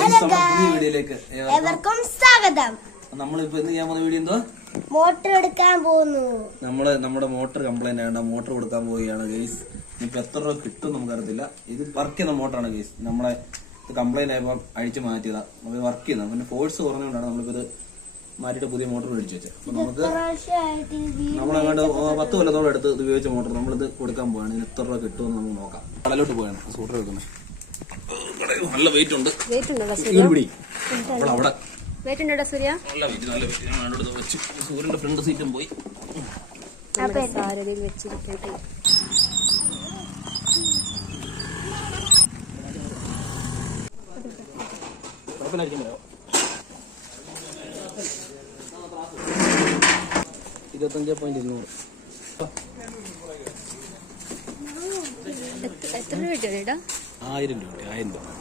വീഡിയോയിലേക്ക് ഏവർക്കും സ്വാഗതം. നമ്മളിപ്പോ ഇന്ന് ചെയ്യാൻ പോകുന്ന വീഡിയോ എന്തോ? മോട്ടർ എടുക്കാൻ പോകുന്നു. നമ്മൾ നമ്മുടെ മോട്ടർ കംപ്ലൈന്റ് ആയതുകൊണ്ട് മോട്ടർ കൊടുക്കാൻ പോവുകയാണ് ഗൈസ്. ഇപ്പൊ എത്ര രൂപ കിട്ടും നമുക്കറിയത്തില്ല. ഇത് വർക്ക് ചെയ്യുന്ന മോട്ടറാണ് ഗൈസ്. നമ്മളെ കംപ്ലൈന്റ് ആയപ്പോൾ അഴിച്ചു മാറ്റിയതാ. നമ്മൾ വർക്ക് ചെയ്യുന്ന. പിന്നെ ഫോഴ്സ് കുറഞ്ഞുകൊണ്ടാണ് നമ്മളിപ്പോ ഇത് മാറ്റിയിട്ട് പുതിയ മോട്ടർ മേടിച്ചു വെച്ചത്. അപ്പൊ നമുക്ക് നമ്മളങ്ങോട്ട് പത്ത് കൊല്ലത്തോളം എടുത്ത് ഉപയോഗിച്ച മോട്ടർ. നമ്മളിത് കൊടുക്കാൻ പോവാണ്. ഇതിന് എത്ര രൂപ കിട്ടുമെന്ന് നമുക്ക് നോക്കാം. കടലോട്ട് പോയാണ് സൂട്ടർ വെക്കുന്നത് നല്ല വെയിറ്റ് ഉണ്ട്. വെയിറ്റ് ഉണ്ടോ അപ്പോൾ അവിടെ. വെയിറ്റ് ഉണ്ടോ സൂര്യ? നല്ല വെയിറ്റ് നല്ല വെയിറ്റ് ഞാൻ അടുത്ത് വെച്ചു. സൂര്യന്റെ ഫ്രണ്ട് സീറ്റും പോയി. സാരഥിയിൽ വെച്ചിരിക്കട്ടെ. ഇരുപത്തഞ്ച് പോയിന്റ് ഇരുന്നൂറ്. എത്ര- രൂപ ചേട്ടാ? ആയിരം രൂപ ആയിരം രൂപ.